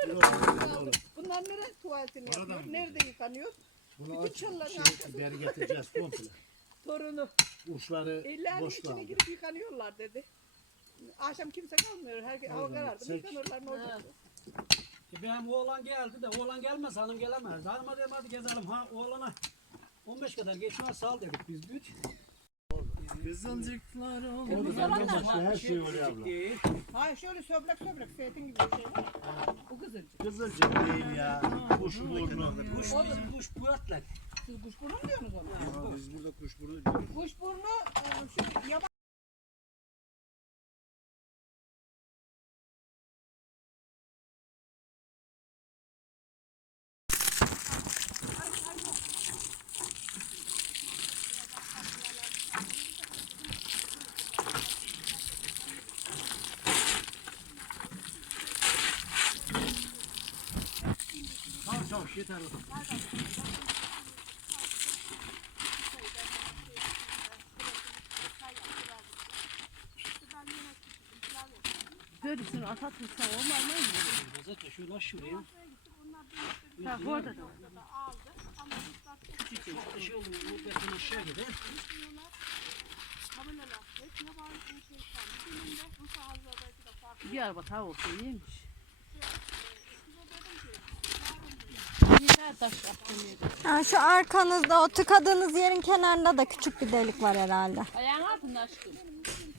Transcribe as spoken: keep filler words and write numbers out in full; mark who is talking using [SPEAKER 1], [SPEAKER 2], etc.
[SPEAKER 1] Bunlar nereye tuvaletini yapıyor? Nerede yıkanıyor?
[SPEAKER 2] Bunu
[SPEAKER 1] Bütün
[SPEAKER 2] aç,
[SPEAKER 1] çalıların
[SPEAKER 2] şey,
[SPEAKER 1] arkasında.
[SPEAKER 2] beri getireceğiz komple.
[SPEAKER 1] Torunu.
[SPEAKER 2] Uçları
[SPEAKER 1] Ellerinin
[SPEAKER 2] boş
[SPEAKER 1] içine
[SPEAKER 2] kaldı.
[SPEAKER 1] girip yıkanıyorlar dedi. Akşam kimse kalmıyor. Herkes hava karardı mı yıkanırlar ne olacak?
[SPEAKER 3] E benim oğlan geldi de oğlan gelmez hanım gelemez. Hanıma dedim hadi gezelim ha oğlana on beş kadar geçmez sal dedik biz büyük.
[SPEAKER 2] Kızılcıklar oldu.
[SPEAKER 1] Kırmızı
[SPEAKER 2] Benden
[SPEAKER 1] olanlar
[SPEAKER 2] başka her şey oluyor abla.
[SPEAKER 3] Değil.
[SPEAKER 1] Hayır şöyle söblek söblek zeytin gibi bir şey var. Bu kızılcık.
[SPEAKER 2] Kızılcık değil ya. Kuş burnu.
[SPEAKER 3] Kuş bizim kuş bu ötlek.
[SPEAKER 1] Siz kuşburnu mu diyorsunuz ona?
[SPEAKER 2] Biz burada kuş burnu diyoruz.
[SPEAKER 1] Kuşburnu e, şu yaban.
[SPEAKER 2] Tamam tamam yeter.
[SPEAKER 1] Dördüsünü atatırsa olmaz mı?
[SPEAKER 3] Zaten şöyle aç şuraya.
[SPEAKER 1] Ha bu arada da.
[SPEAKER 3] Çok da şey oldu. Bu beton aşağı gider.
[SPEAKER 1] Bir araba tavuk iyiymiş.
[SPEAKER 4] Ha, şu arkanızda o tıkadığınız yerin kenarında da küçük bir delik var herhalde.
[SPEAKER 1] Ayağın altında aşkım.